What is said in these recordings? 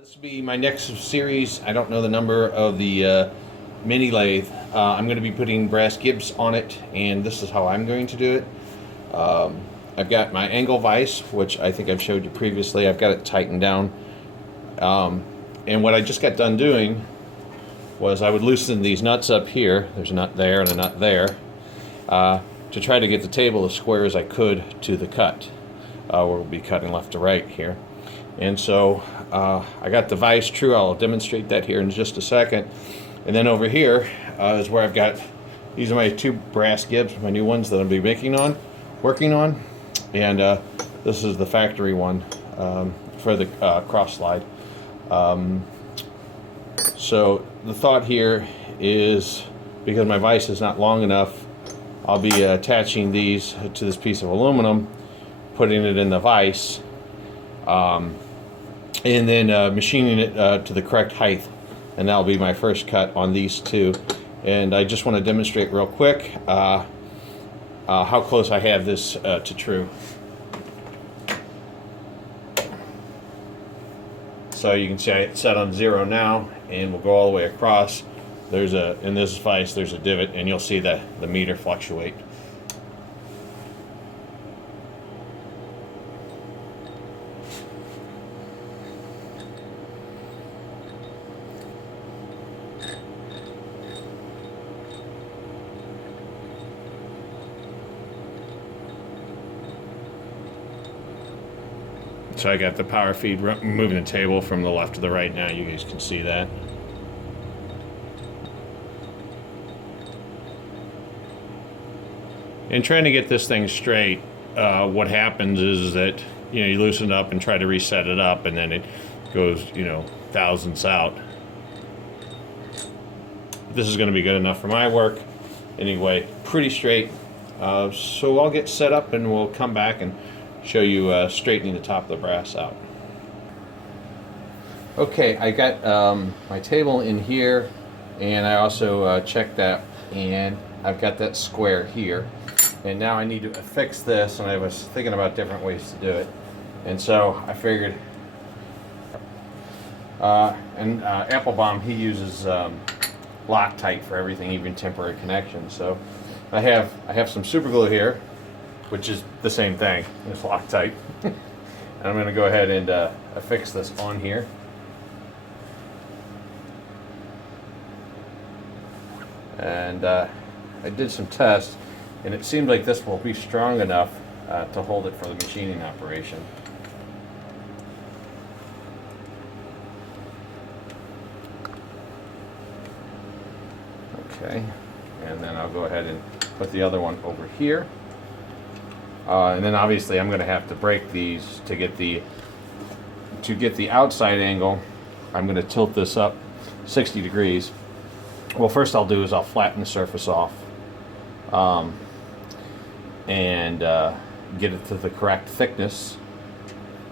This will be my next series. I don't know the number of the mini lathe. I'm going to be putting brass gibs on it, and this is how I'm going to do it. I've got my angle vise, which I think I've showed you previously. I've got it tightened down. And what I just got done doing was I would loosen these nuts up here. There's a nut there and a nut there. To try to get the table as square as I could to the cut. We'll be cutting left to right here. And so I got the vise true. I'll demonstrate that here in just a second. And then over here is where I've got, these are my two brass gibs, my new ones that I'll be working on. And this is the factory one for the cross slide. So the thought here is, because my vise is not long enough, I'll be attaching these to this piece of aluminum, putting it in the vise, and then machining it to the correct height, and that'll be my first cut on these two. And I just want to demonstrate real quick how close I have this to true. So you can see it's set on 0 now, and we'll go all the way across. There's in this vise there's a divot, and you'll see the meter fluctuate. So I got the power feed moving the table from the left to the right now. You guys can see that. And trying to get this thing straight, what happens is that, you know, you loosen it up and try to reset it up, and then it goes, you know, thousandths out. This is going to be good enough for my work. Anyway, pretty straight. So I'll get set up and we'll come back and show you straightening the top of the brass out. Okay, I got my table in here, and I also checked that, and I've got that square here. And now I need to fix this, and I was thinking about different ways to do it. And so I figured, Applebaum, he uses Loctite for everything, even temporary connections. So I have some super glue here, which is the same thing as Loctite. And I'm going to go ahead and affix this on here. And I did some tests, and it seems like this will be strong enough to hold it for the machining operation. Okay, and then I'll go ahead and put the other one over here. And then obviously I'm going to have to break these to get the outside angle. I'm going to tilt this up 60 degrees. Well, first I'll do is I'll flatten the surface off, and get it to the correct thickness,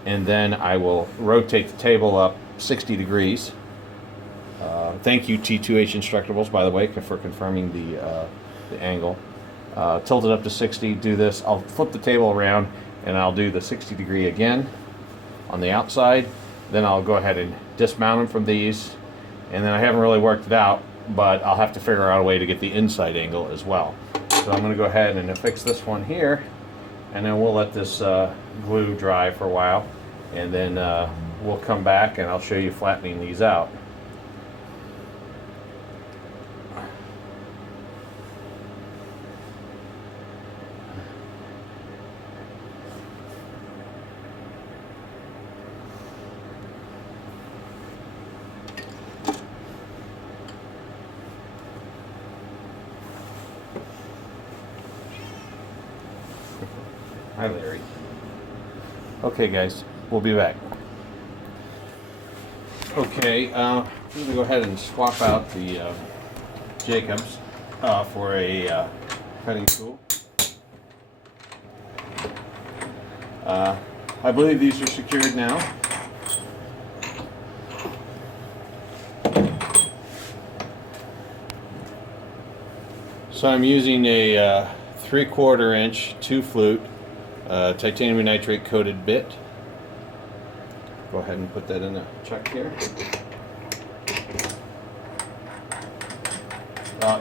and then I will rotate the table up 60 degrees. Thank you T2H Instructables, by the way, for confirming the angle. Tilt it up to 60, do this. I'll flip the table around, and I'll do the 60 degree again on the outside. Then I'll go ahead and dismount them from these, and then I haven't really worked it out, but I'll have to figure out a way to get the inside angle as well. So I'm going to go ahead and affix this one here, and then we'll let this glue dry for a while, and then we'll come back and I'll show you flattening these out. Hi, Larry. Okay, guys, we'll be back. Okay, I'm going to go ahead and swap out the Jacobs for a cutting tool. I believe these are secured now. So I'm using a 3/4 inch 2 flute titanium nitrate coated bit. Go ahead and put that in a check here.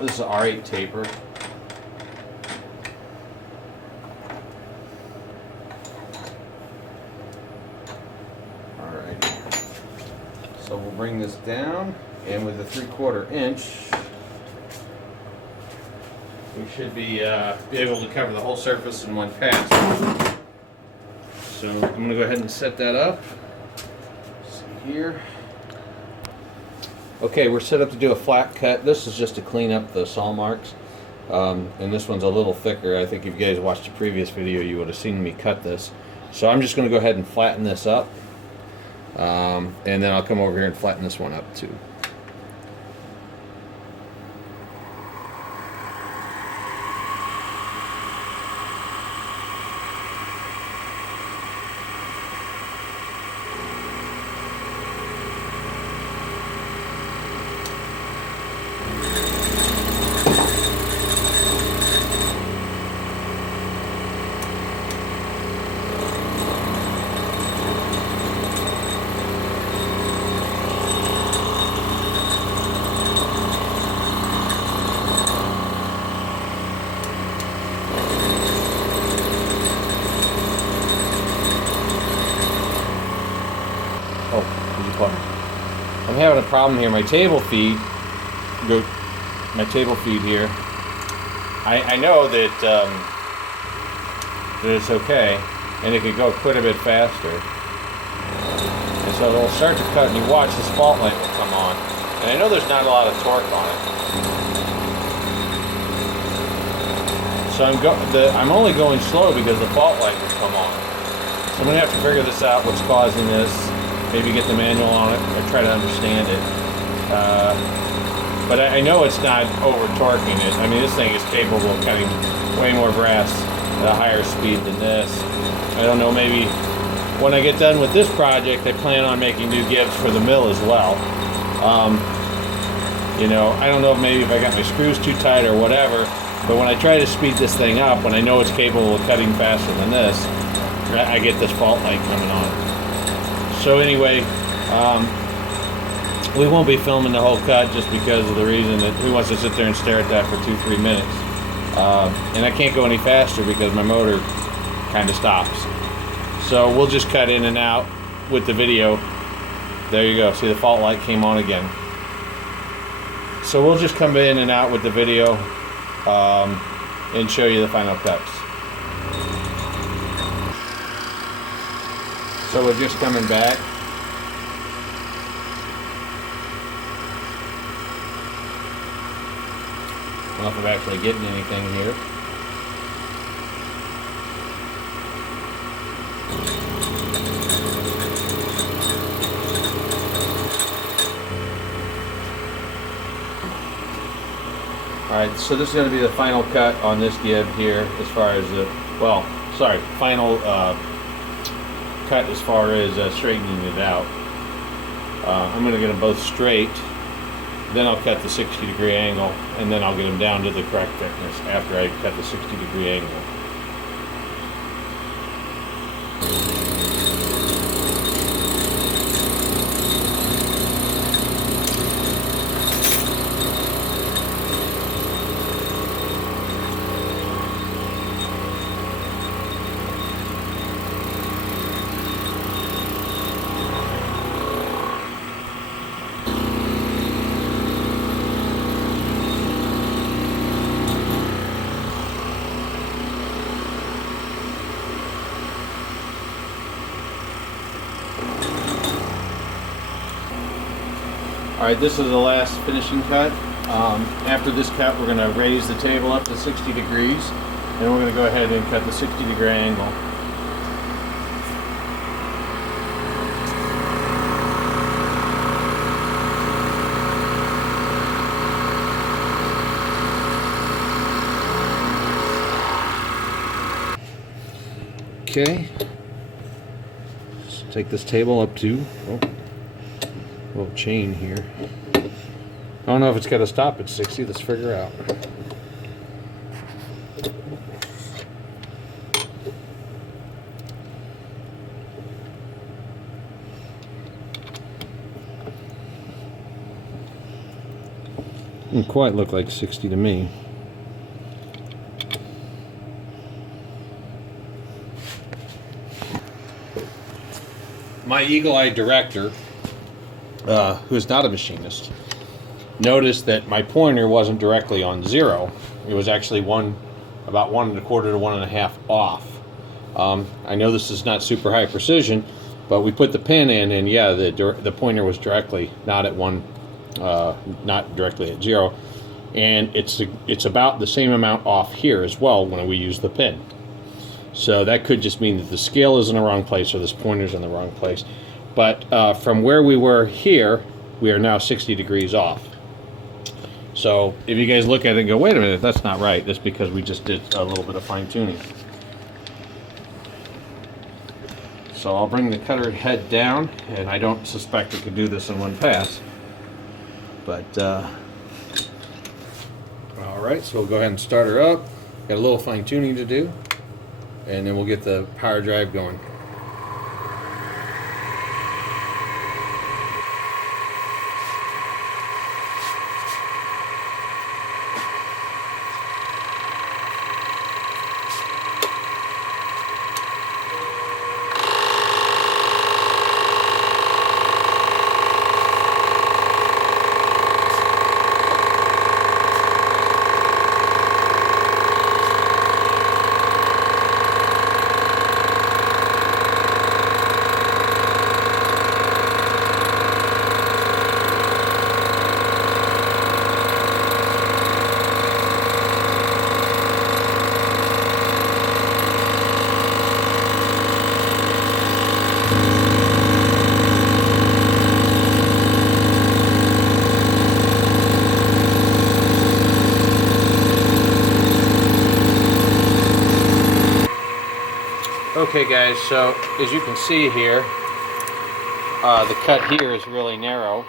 This is an R8 taper. Alright. So we'll bring this down, and with a 3/4 inch, we should be able to cover the whole surface in one pass. So I'm going to go ahead and set that up. See here. Okay, we're set up to do a flat cut. This is just to clean up the saw marks. And this one's a little thicker. I think if you guys watched the previous video, you would have seen me cut this. So I'm just going to go ahead and flatten this up. And then I'll come over here and flatten this one up too. I'm having a problem here. My table feed here. I know that that it's okay, and it could go quite a bit faster. And so it'll start to cut, and you watch this fault line will come on. And I know there's not a lot of torque on it. So I'm only going slow because the fault light will come on. So I'm gonna have to figure this out. What's causing this? Maybe get the manual on it or try to understand it. But I know it's not over torquing it. I mean, this thing is capable of cutting way more brass at a higher speed than this. I don't know, maybe when I get done with this project, I plan on making new gibs for the mill as well. You know, I don't know maybe if I got my screws too tight or whatever, but when I try to speed this thing up, when I know it's capable of cutting faster than this, I get this fault light coming on. So anyway, we won't be filming the whole cut just because of the reason that who wants to sit there and stare at that for 2-3 minutes. And I can't go any faster because my motor kind of stops. So we'll just cut in and out with the video. There you go. See, the fault light came on again. So we'll just come in and out with the video and show you the final cuts. So we're just coming back. I don't know if I'm actually getting anything here. Alright, so this is going to be the final cut on this gib here as far as the, well, sorry, final cut as far as straightening it out. I'm going to get them both straight, then I'll cut the 60-degree angle, and then I'll get them down to the correct thickness after I cut the 60-degree angle. Alright, this is the last finishing cut. After this cut, we're going to raise the table up to 60 degrees, and we're going to go ahead and cut the 60-degree angle. Okay. Let's take this table up to, little chain here. I don't know if it's got to stop at 60. Let's figure out. Doesn't quite look like 60 to me. My eagle-eyed director, who is not a machinist, noticed that my pointer wasn't directly on 0. It was actually about 1 1/4 to 1 1/2 off. I know this is not super high precision, but we put the pin in, and yeah, the pointer was directly not at 1, not directly at 0, and it's about the same amount off here as well when we use the pin. So that could just mean that the scale is in the wrong place or this pointer's in the wrong place. But from where we were here, we are now 60 degrees off. So if you guys look at it and go, wait a minute, that's not right, that's because we just did a little bit of fine tuning. So I'll bring the cutter head down, and I don't suspect it could do this in one pass. But, alright, so we'll go ahead and start her up. Got a little fine tuning to do, and then we'll get the power drive going. Okay guys, so as you can see here, the cut here is really narrow,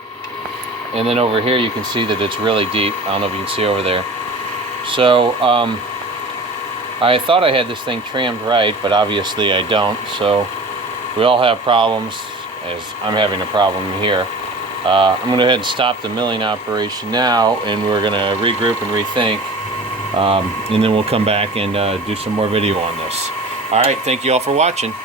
and then over here you can see that it's really deep. I don't know if you can see over there. So I thought I had this thing trimmed right, but obviously I don't. So we all have problems, as I'm having a problem here. I'm going to go ahead and stop the milling operation now, and we're going to regroup and rethink, and then we'll come back and do some more video on this. Alright, thank you all for watching.